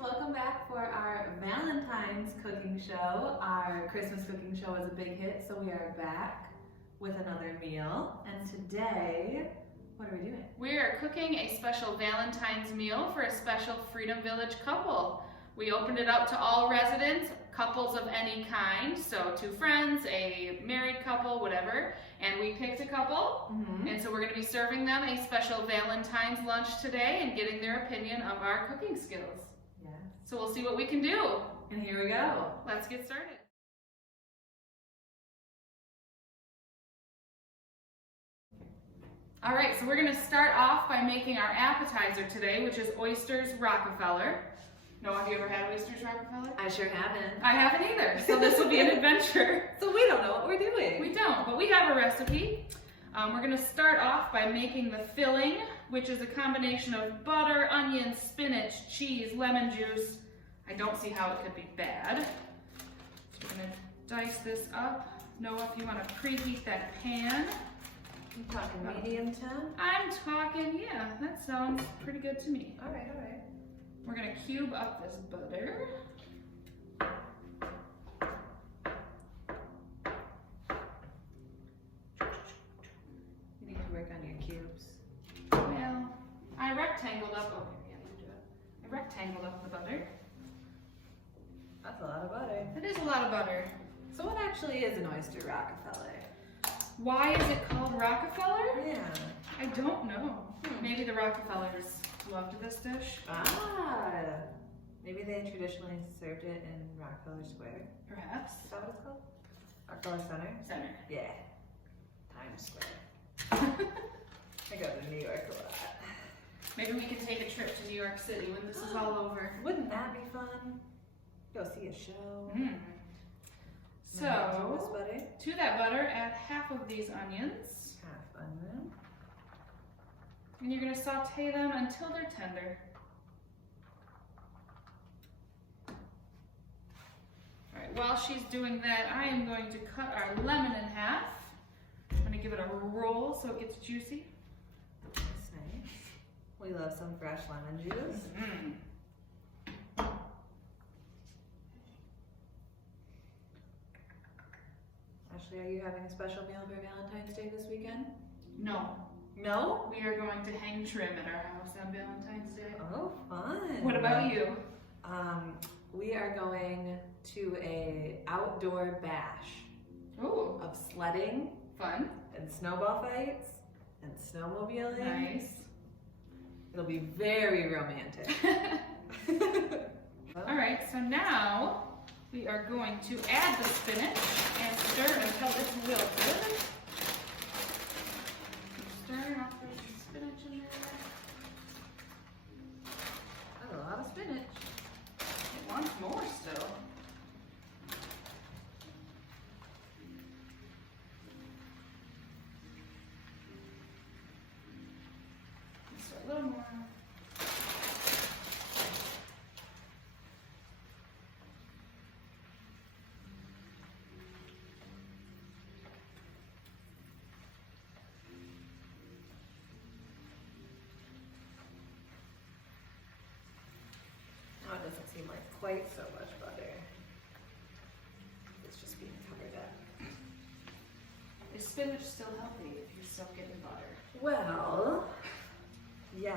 welcome back for our Valentine's cooking show. Our Christmas cooking show was a big hit, so we are back with another meal. And today, what are we doing? We are cooking a special Valentine's meal for a special Freedom Village couple. We opened it up to all residents, couples of any kind, so two friends, a married couple, whatever, and we picked a couple, and so we're going to be serving them a special Valentine's lunch today and getting their opinion of our cooking skills. Yes. So we'll see what we can do. And here we go. Let's get started. All right, so we're going to start off by making our appetizer today, which is oysters Rockefeller. Noah, have you ever had oysters Rockefeller? I sure haven't. I haven't either, so this will be an adventure. So we don't know what we're doing. We don't, but we have a recipe. We're going to start off by making the filling, which is a combination of butter, onions, spinach, cheese, lemon juice. I don't see how it could be bad. So we're going to dice this up. Noah, if you want to preheat that pan. You talking medium temp? I'm talking, yeah, that sounds pretty good to me. All right, all right. We're going to cube up this butter. You need to work on your cubes. Well, I rectangled up, oh, maybe I can do it. I rectangled up the butter. That's a lot of butter. That is a lot of butter. So what actually is an oyster Rockefeller? Why is it called Rockefeller? Yeah. I don't know. Maybe the Rockefellers loved this dish. Ah. Maybe they traditionally served it in Rockefeller Square. Perhaps. Is that what it's called? Rockefeller Center? Center. Yeah. Times Square. I go to New York a lot. Maybe we can take a trip to New York City when this is all over. Wouldn't that be fun? Go see a show. So, butter. to that butter, add half of these onions. Half onion. And you're going to saute them until they're tender. All right, while she's doing that, I am going to cut our lemon in half. I'm going to give it a roll so it gets juicy. That's nice. We love some fresh lemon juice. Ashley, are you having a special meal for Valentine's Day this weekend? No. No? We are going to hang trim at our house on Valentine's Day. Oh, fun. What about you? We are going to a outdoor bash. Ooh. Of sledding. Fun. And snowball fights. And snowmobiling. Nice. It'll be very romantic. All right, so now we are going to add the spinach and stir until it's wilted. Stir, I'll throw some spinach in there. That's a lot of spinach. It wants more still. Just a little more. Oh, it doesn't seem like quite so much butter. It's just being covered up. Is spinach still healthy if you're still getting butter? Well, yes.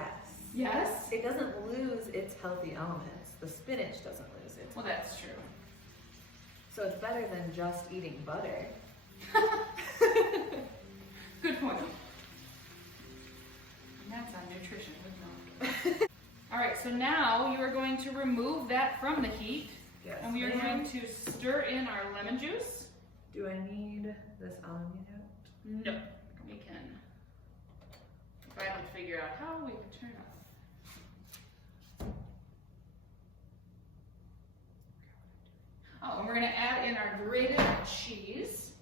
Yes? It doesn't lose its healthy elements. The spinach doesn't lose its. Well, that's true. So it's better than just eating butter. Good point. And that's on nutrition with milk. All right, so now you are going to remove that from the heat. Yes, and we are going to stir in our lemon juice. Do I need this onion out? No, we can. If I could figure out how we could turn off. Oh, and we're going to add in our grated cheese.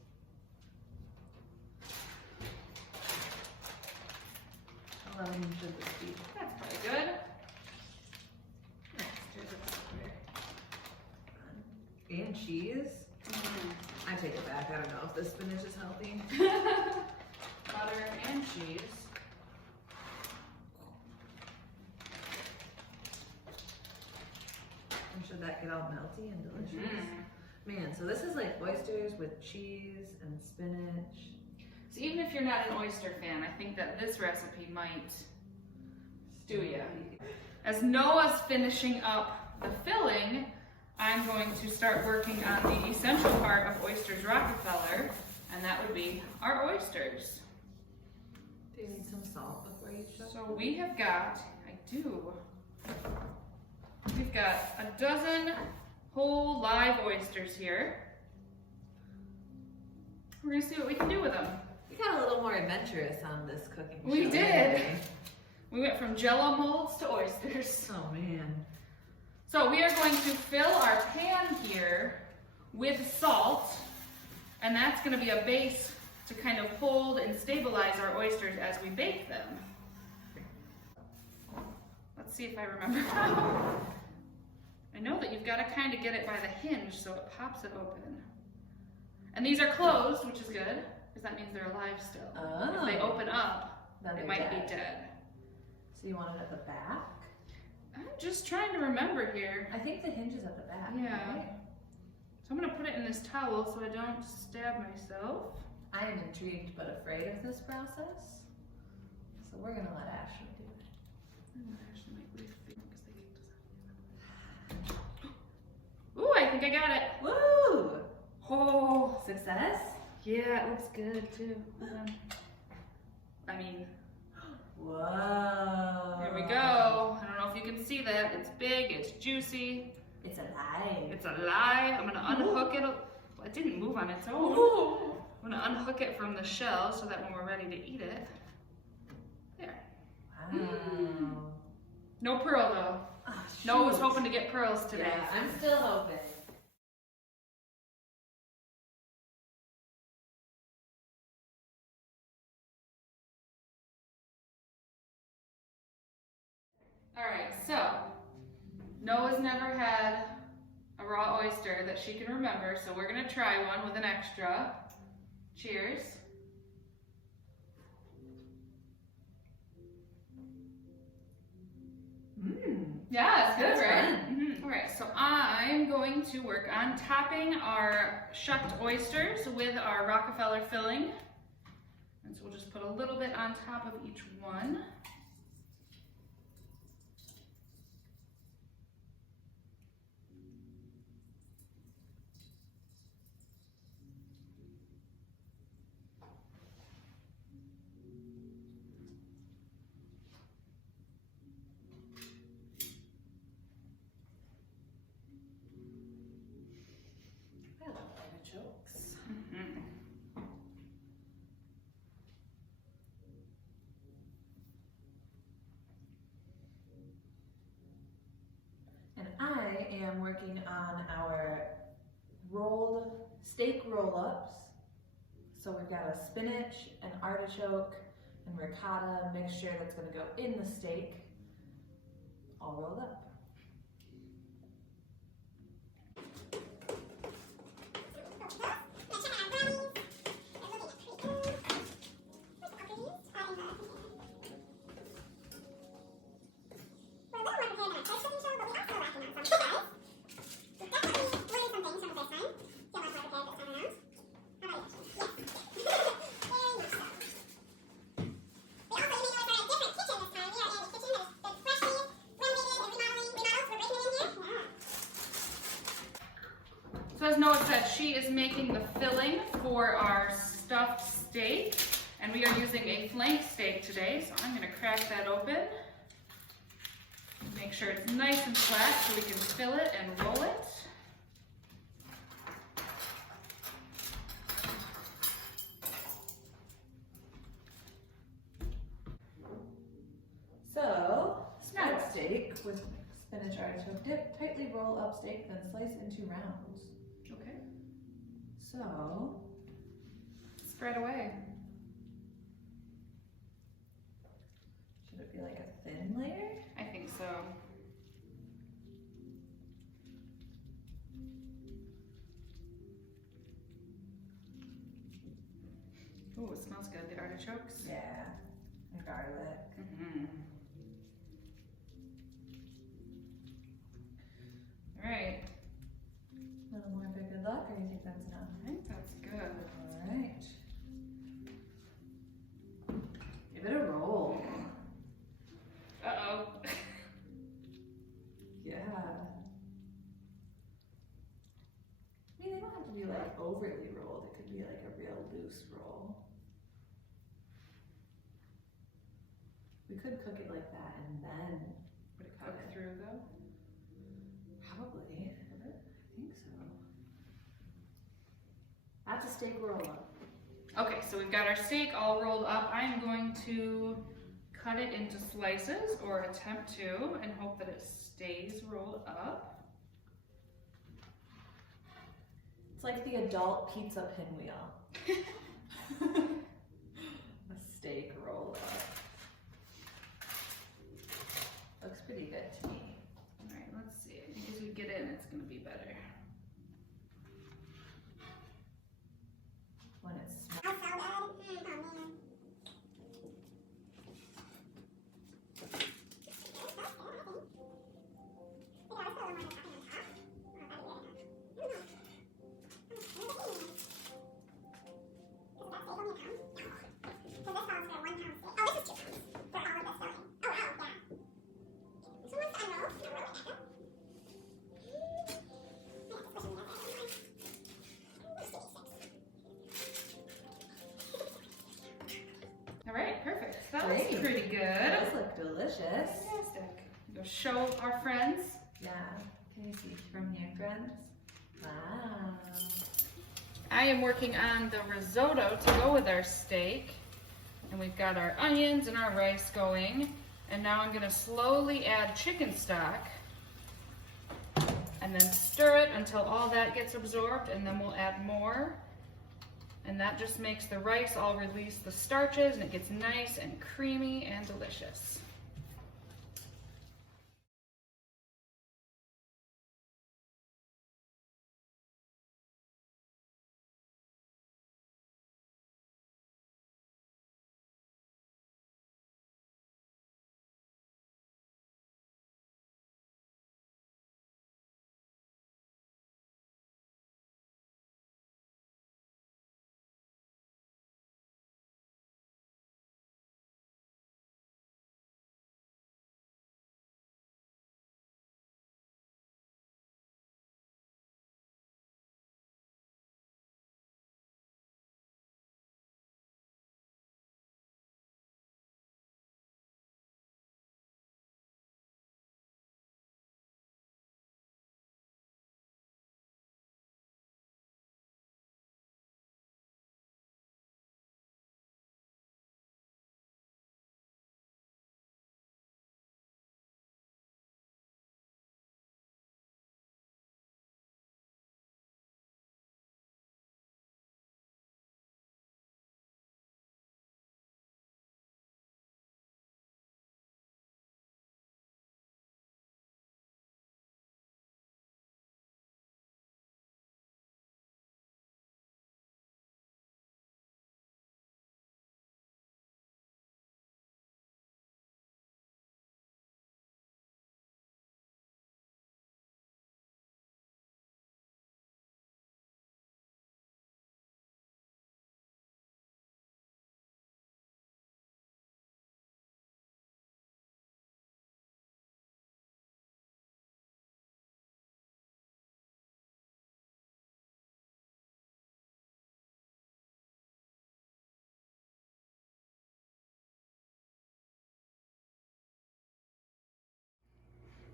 Lemon should be. That's probably good. And cheese? I take it back. I don't know if this spinach is healthy. Butter and cheese. that get all melty and delicious. Mm-hmm. Man, so this is like oysters with cheese and spinach. So even if you're not an oyster fan, I think that this recipe might stew you. As Noah's finishing up the filling, I'm going to start working on the essential part of Oysters Rockefeller, and that would be our oysters. Do you need some salt before you show? So we have got, we've got a dozen whole live oysters here. We're gonna see what we can do with them. We got a little more adventurous on this cooking show. We did. We went from Jell-O molds to oysters. Oh man. So we are going to fill our pan here with salt, and that's going to be a base to kind of hold and stabilize our oysters as we bake them. Let's see if I remember how. I know that you've got to kind of get it by the hinge so it pops it open. And these are closed, which is good, because that means they're alive still. Oh. If they open up, Then they they're might dead. be dead. So you want it at the back? I'm just trying to remember here. I think the hinge is at the back. Yeah. Right? So I'm going to put it in this towel so I don't stab myself. I am intrigued but afraid of this process. So we're gonna let Ashley do it. Ashley might leave because they kicked us out. Ooh, I think I got it. Woo! Oh, Success? yeah, it looks good too. Hold on. I mean, Whoa. there we go. I don't know if you can see that. It's big, it's juicy, It's alive. it's alive. I'm gonna unhook it. Well, it didn't move on its own. Ooh. I'm gonna unhook it from the shell so that when we're ready to eat it, there. Wow. No pearl though. Oh, Noah was shoot. hoping to get pearls today. Yeah, I'm still hoping. All right, so Noah's never had a raw oyster that she can remember, so we're gonna try one with an extra. Cheers. Mmm. Yeah, it's good, That's right? fun. Mhm. All right, so I'm going to work on topping our shucked oysters with our Rockefeller filling. And so we'll just put a little bit on top of each one. I love artichokes. Mhm. And I am working on our rolled steak roll-ups. So we've got a spinach, an artichoke, and ricotta mixture that's going to go in the steak, all rolled up. So as Noah said, she is making the filling for our stuffed steak, and we are using a flank steak today, so I'm gonna crack that open. Make sure it's nice and flat so we can fill it and roll it. So, Nice. spinach steak with spinach artichoke dip, tightly roll up steak, then slice into rounds. Okay. So, Spread away. should it be like a thin layer? I think so. Ooh, it smells good, the artichokes. Yeah, and garlic. Mm-hmm. Alright, A little more for good luck, or you think that's enough? I think that's good. Alright. Give it a roll. Uh-oh. Yeah. I mean, they don't have to be like overly rolled. It could be like a real loose roll. We could cook it like that and then Would it cut cook it. through though? Probably. I think so. That's a steak roll up. Okay, so we've got our steak all rolled up. I'm going to cut it into slices, or attempt to, and hope that it stays rolled up. It's like the adult pizza pinwheel. A steak roll up. Looks pretty good to me. Alright, let's see. I think as we get in, it's going to be better. When it's Alright, perfect. That Great. looks pretty good. Those look delicious. Fantastic. Go show our friends. Yeah. Can you see from your friends? Wow. I am working on the risotto to go with our steak. And we've got our onions and our rice going. And now I'm going to slowly add chicken stock. And then stir it until all that gets absorbed, and then we'll add more. And that just makes the rice all release the starches, and it gets nice and creamy and delicious.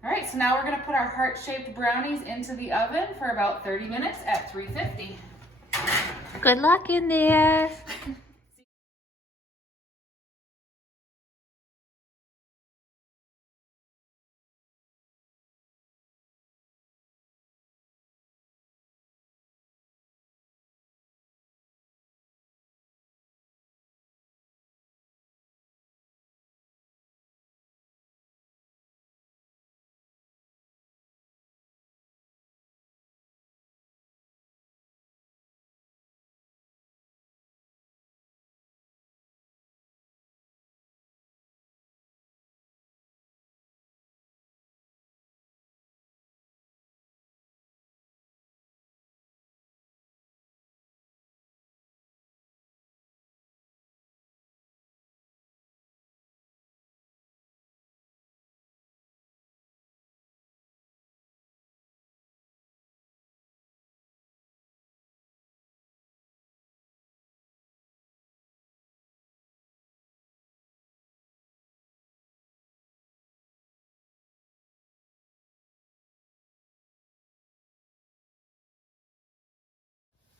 All right, so now we're gonna put our heart-shaped brownies into the oven for about 30 minutes at 350. Good luck in there.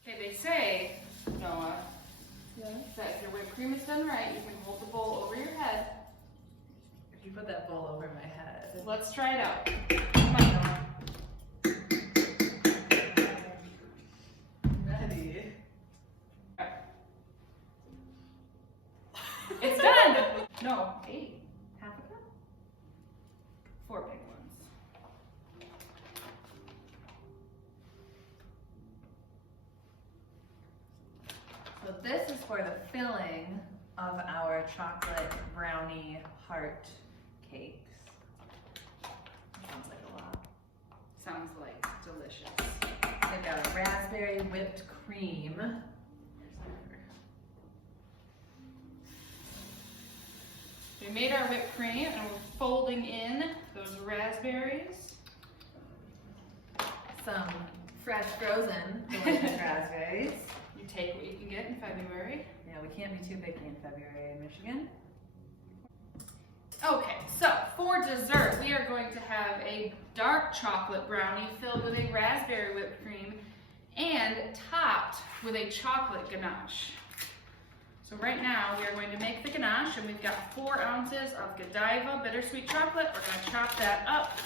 Okay, they say, Noah, Yeah. that if your whipped cream is done right, you can hold the bowl over your head. If you put that bowl over my head. Let's try it out. Come on, Noah. Ready. It's done! No, 8. Half a cup? 4 big ones. So this is for the filling of our chocolate brownie heart cakes. Sounds like a lot. Sounds like delicious. They've got a raspberry whipped cream. We made our whipped cream and we're folding in those raspberries. Some fresh frozen delicious raspberries. You take what you can get in February. Yeah, we can't be too picky in February in Michigan. Okay, so for dessert, we are going to have a dark chocolate brownie filled with a raspberry whipped cream and topped with a chocolate ganache. So right now, we are going to make the ganache, and we've got 4 ounces of Godiva bittersweet chocolate. We're going to chop that up.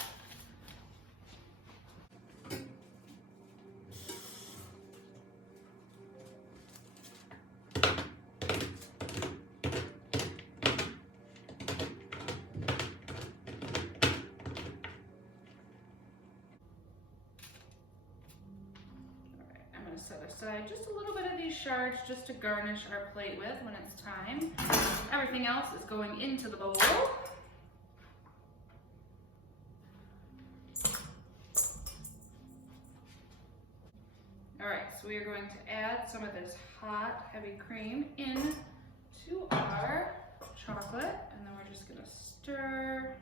Set aside just a little bit of these shards just to garnish our plate with when it's time. Everything else is going into the bowl. Alright, so we are going to add some of this hot, heavy cream into our chocolate, and then we're just going to stir.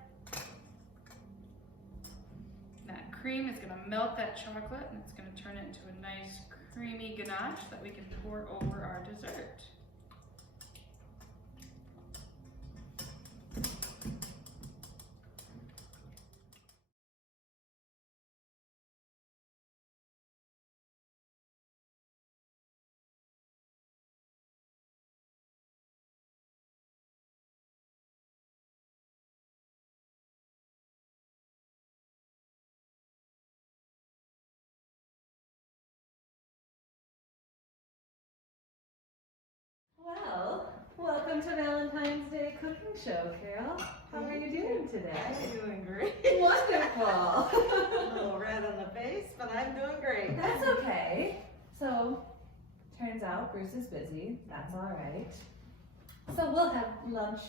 That cream is going to melt that chocolate, and it's going to turn it into a nice creamy ganache that we can pour over our dessert. Well, welcome to Valentine's Day cooking show, Carol. How are you doing today? I'm doing great. Wonderful. A little red on the face, but I'm doing great. That's okay. So, turns out Bruce is busy. That's all right. So we'll have lunch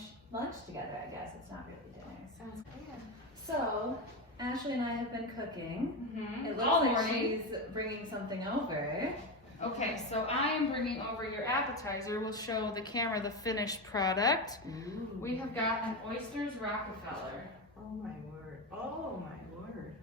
together, I guess. It's not really dinner. Sounds good. So, Ashley and I have been cooking. It looks All like morning. she's bringing something over. Okay, so I am bringing over your appetizer. We'll show the camera the finished product. Ooh. We have got an Oysters Rockefeller. Oh my word. Oh my word.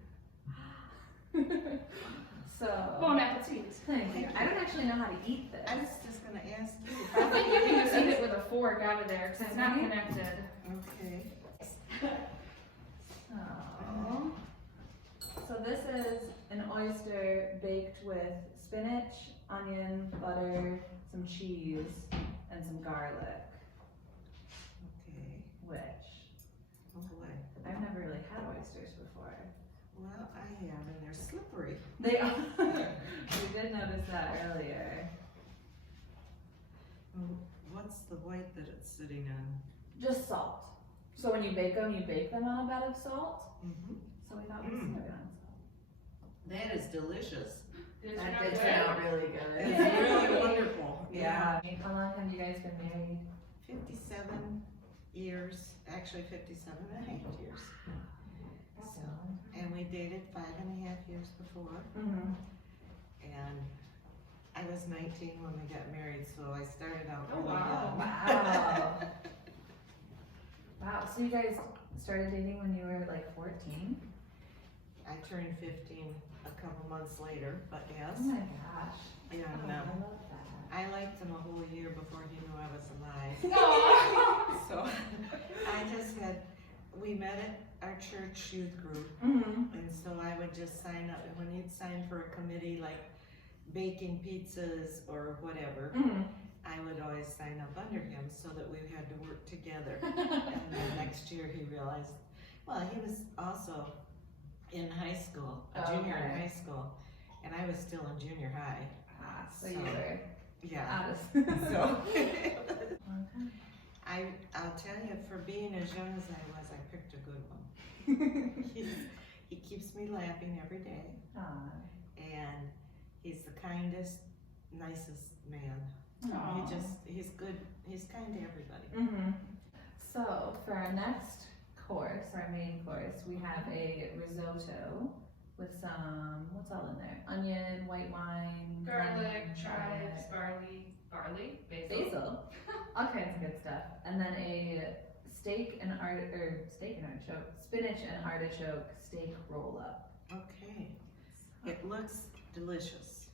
So, Bon appetit. thank you. I don't actually know how to eat this. I was just going to ask you. I think you can just eat it with a fork out of there because it's not connected. Okay. So this is an oyster baked with spinach, onion, butter, some cheese, and some garlic, Okay. which Oh boy. I've never really had oysters before. Well, I have, and they're slippery. They are. We did notice that earlier. What's the white that it's sitting on? Just salt. So when you bake them on a bed of salt. Mm-hmm. So we thought we'd put it on salt. That is delicious. That did turn out really good. It's really wonderful. Yeah. How long have you guys been married? 57 years, actually 57 and a half years. So, and we dated 5.5 years before, Mm-hmm. and I was 19 when we got married, so I started out Oh, really wow. young. Wow. Wow. So you guys started dating when you were like 14? I turned 15 a couple months later, but yes. Oh my gosh. And I love that. I liked him a whole year before he knew I was alive. Aw. So I just had, we met at our church youth group, Mm-hmm. and so I would just sign up, and when you'd sign for a committee like baking pizzas or whatever, I would always sign up under him so that we had to work together. And then next year he realized, well, he was also in high school, a junior in high school, and I was still in junior high. So you were Yeah. out of So I'll tell you, for being as young as I was, I picked a good one. He keeps me laughing every day, and he's the kindest, nicest man. He's good. He's kind to everybody. So for our next course, our main course, we have a risotto with some, what's all in there? Onion, white wine, Garlic, lemon, chives, barley, basil. all kinds of good stuff. And then a spinach and artichoke steak roll up. Okay. It looks delicious.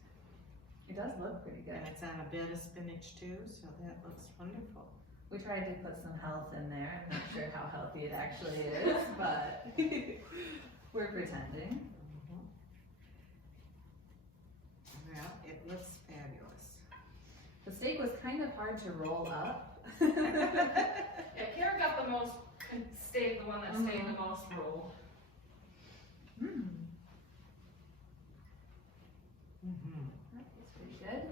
It does look pretty good. And it's on a bed of spinach too, so that looks wonderful. We tried to put some health in there. I'm not sure how healthy it actually is, but we're pretending. Well, it looks fabulous. The steak was kind of hard to roll up. Yeah, Kara got the one that stayed the most rolled. That's pretty good.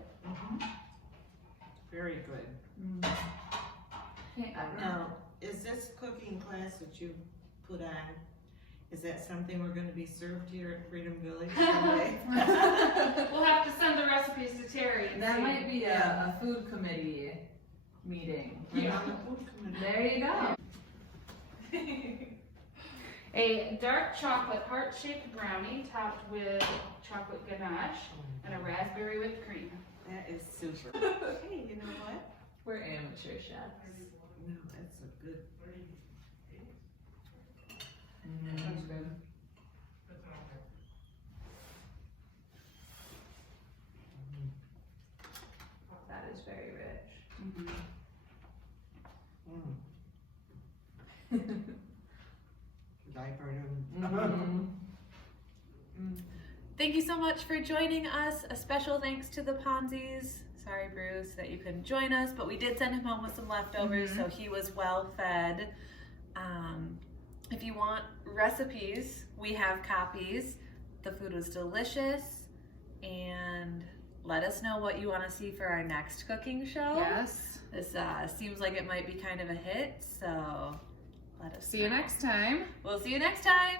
Very good. Now, is this cooking class that you put on, is that something we're gonna be served here at Freedom Village someday? We'll have to send the recipes to Terry. And That see. might be a food committee meeting. Yeah. On the food committee. There you go. A dark chocolate heart-shaped brownie topped with chocolate ganache and a raspberry whipped cream. That is super. Hey, you know what? We're amateur chefs. No, that's a good. That's good. That is very rich. Thank you so much for joining us. A special thanks to the Ponzies. Sorry, Bruce, that you couldn't join us, but we did send him home with some leftovers, so he was well fed. If you want recipes, we have copies. The food was delicious, and let us know what you want to see for our next cooking show. Yes. This seems like it might be kind of a hit, so let us See you know. next time. We'll see you next time.